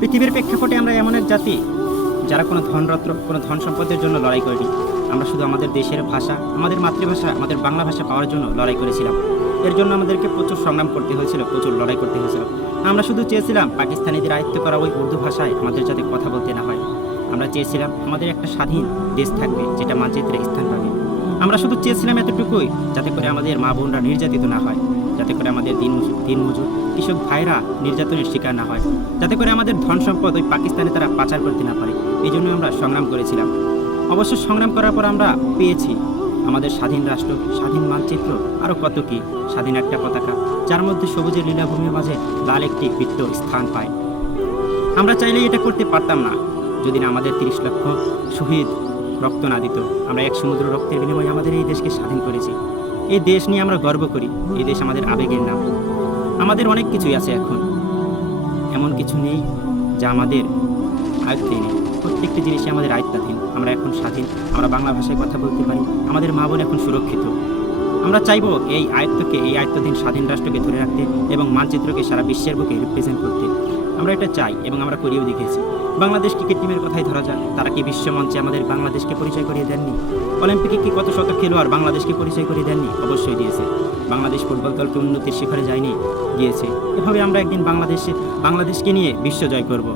পৃথিবীর প্রেক্ষাপটে আমরা এমন এক জাতি যারা কোনো ধনরত্ন কোনো ধন সম্পদের জন্য লড়াই করেনি। আমরা শুধু আমাদের দেশের ভাষা, আমাদের মাতৃভাষা, আমাদের বাংলা ভাষা পাওয়ার জন্য লড়াই করেছিলাম। এর জন্য আমাদেরকে প্রচুর সংগ্রাম করতে হয়েছিল, প্রচুর লড়াই করতে হয়েছিল। আমরা শুধু চেয়েছিলাম পাকিস্তানিদের আয়ত্ত করা ওই উর্দু ভাষায় আমাদের যাতে কথা বলতে না হয়। আমরা চেয়েছিলাম আমাদের একটা স্বাধীন দেশ থাকবে, যেটা মানচিত্রে স্থান পাবে। আমরা শুধু চেয়েছিলাম এতটুকুই, যাতে করে আমাদের মা বোনরা নির্যাতিত না হয়, যাতে করে আমাদের দিনমজুর কৃষক ভাইরা নির্যাতনের শিকার না হয়, যাতে করে আমাদের ধন সম্পদ ওই পাকিস্তানে তারা পাচার করতে না পারে। এই জন্য আমরা সংগ্রাম করেছিলাম। অবশ্য সংগ্রাম করার পর আমরা পেয়েছি আমাদের স্বাধীন রাষ্ট্র, স্বাধীন মানচিত্র, আরও কত কি, স্বাধীন একটা পতাকা যার মধ্যে সবুজের লীলাভূমির মাঝে লাল একটি বৃত্ত স্থান পায়। আমরা চাইলে এটা করতে পারতাম না যদি না আমাদের 30 লক্ষ শহীদ রক্ত না দিত। আমরা এক সমুদ্র রক্তের বিনিময়ে আমাদের এই দেশকে স্বাধীন করেছি। এই দেশ নিয়ে আমরা গর্ব করি। এই দেশ আমাদের আবেগের নাম। আমাদের অনেক কিছুই আছে, এখন এমন কিছু নেই যা আমাদের আয়ত্তে নেই। প্রত্যেকটি জিনিসই আমাদের আয়ত্তাধীন। আমরা এখন স্বাধীন, আমরা বাংলা ভাষায় কথা বলতে পারি, আমাদের মা বোন এখন সুরক্ষিত। আমরা চাইবো এই আয়ত্তাধীন স্বাধীন রাষ্ট্রকে ধরে রাখতে এবং মানচিত্রকে সারা বিশ্বের বুকে রিপ্রেজেন্ট করতে। আমরা এটা চাই এবং আমরা করিয়েও দেখেছি। বাংলাদেশ ক্রিকেট টিমের কথাই ধরা যাক, তারা কি বিশ্বমঞ্চে আমাদের বাংলাদেশকে পরিচয় করিয়ে দেননি? অলিম্পিকে কি কত শত খেলোয়াড় বাংলাদেশকে পরিচয় করিয়ে দেননি? অবশ্যই দিয়েছে। বাংলাদেশ ফুটবল দলকে উন্নতির শিখরে যায়নি? গিয়েছে। এভাবে আমরা একদিন বাংলাদেশকে নিয়ে বিশ্ব জয় করব।